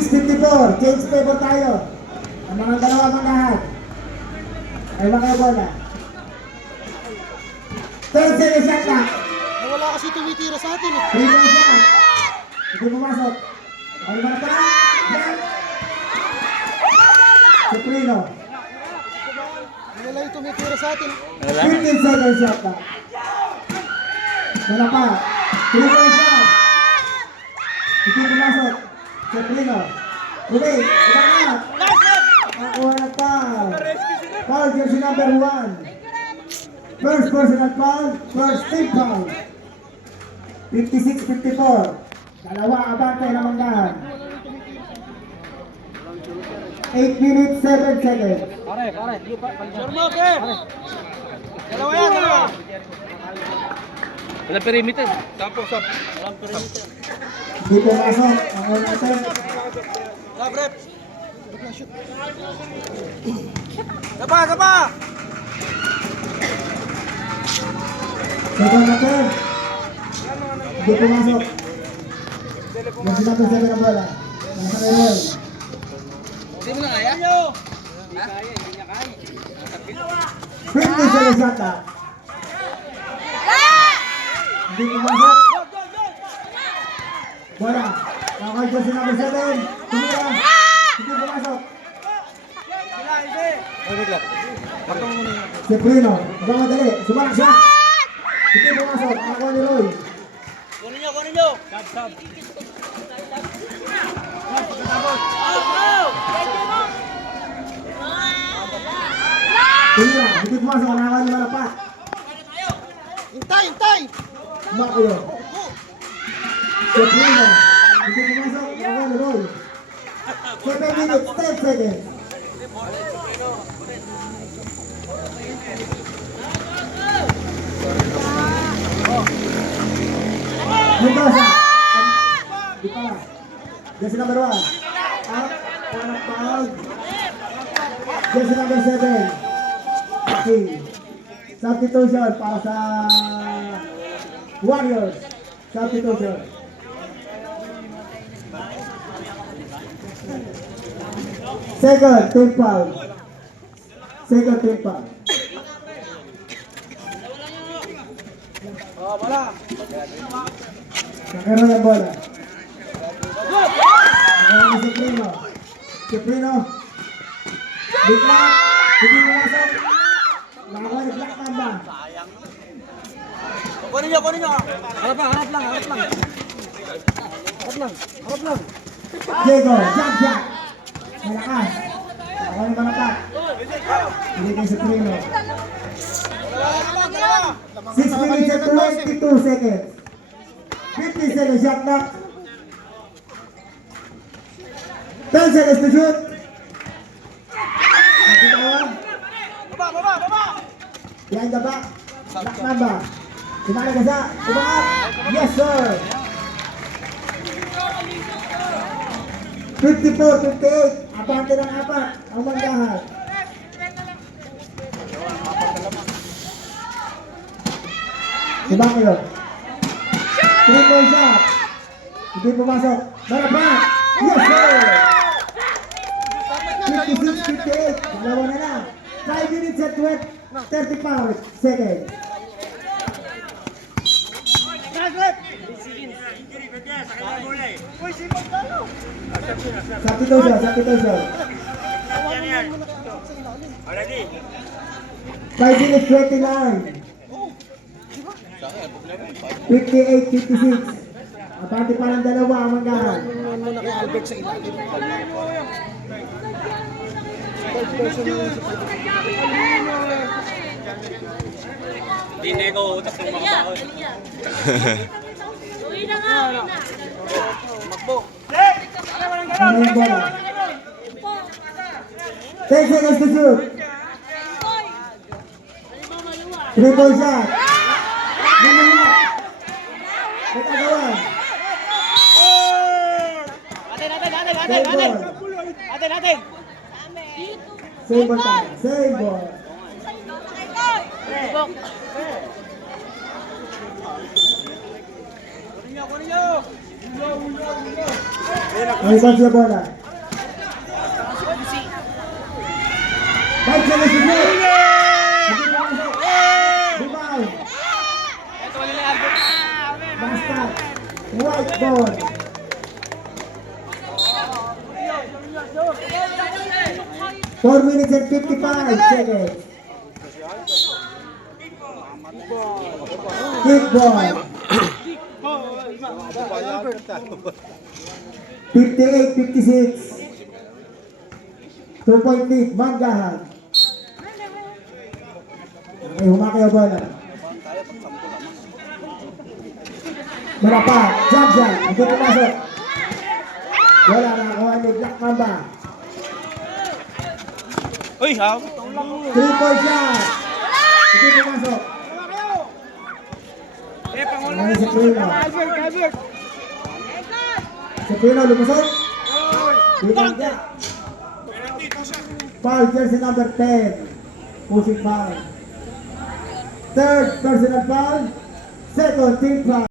56-54. Change favor tayo. Ang mga dalawa mga lahat. Ay mga bola. 10 seconds shot na. Wala kasi tumitira sa atin eh. 3 point shot. Hindi pumasok. Ay mga pa. Yan. Soprino. Wala yung tumitira sa atin. 15 seconds shot na. Wala pa. 3 point shot. Hindi pumasok. Soprino. Okay. Ilangat. Nakuha na foul. Foul jersey number 1. First personal foul. First team foul. 56-54. Dalawa abante na manggahan. 8 minutes 7 seconds. Pare. Sharma, ke! Dalawa yan, dalawa! Wala perimeter. Walang perimeter. Hindi pumasok. Ang unang attempt. Stop, rep! Gaba! Second attempt. Hindi pumasok. Jersey number 7 na bola. Nasa kayo. Hindi mo na kaya? Hindi niya kaya. 50 seconds shot na. Hindi pumasok. Bola. Nakakay jersey number 7. Tumira. Hindi pumasok. Wait lang. Patong mo na yun. Seprino. Hanggang madali. Sumalak siya. Hindi pumasok. Nakakuha ni Roy. Kunin nyo! Sab. Tumira. Hindi pumasok. Nakakuha ni Malapat. Hintay! Makuyo. Seprino. Hindi pumasok. Nakakuha ni Roy. 7 minutes 10 seconds. Mendoza. Di pala. Jersey number 1. Anak foul. Jersey number 7. Okay. Substitution para sa Warriors. Substitution. Second team foul. Oh, wala! Nakaroon ng bola. Nakaroon ni Seprino. Big lock. Hindi pumasok. Nakaroon ni Black Mamba. Kunin nyo! Harap lang. Diego, jump shot. Malakas. Nakaroon ni Malapat. Hindi kay Seprino. 6 minutes and 22 seconds. 50 seconds shot clock. 10 seconds to shoot. Baba! Behind the back. Black Mamba. Sinakay ka sa. Tumakas. Yes, sir. 54-58. Abante ng 4. Ang manggahan. Diba kayo? 3-point shot. Hindi pumasok. Malapat. Yes, sir. 56-58. Dalawa na lang. 5 minutes and 35 seconds. Substitution. 5 minutes 29. 58-56. Abante pa ng dalawa ang manggahan. Muna kay Albert sa ilalim. Hindi na ikaw utak ng mga tao. Uwi na nga. Magbo. Ano yung bola? 10 seconds to shoot. 3-point shot. Bumulak. Katagawan. Save ball time. Save ball. Kunin nyo! Ay, bounce na bola. 5 seconds to go. Hindi pumasok. Rebound. Basta. White ball. 4 minutes and 55 seconds. Kick ball. 58-56. 2-point lead. Manggahan. Okay, humakay ang bola. Marapat. Jump shot. Hindi pumasok. Wala nakakuha ni Black Mamba. Uy, how? 3-point shot. Hindi pumasok. Ay, si Prino. Si Prino, lumusot. Bilang niya. Foul, jersey number 10. Pushing foul. Third personal foul. Second team foul.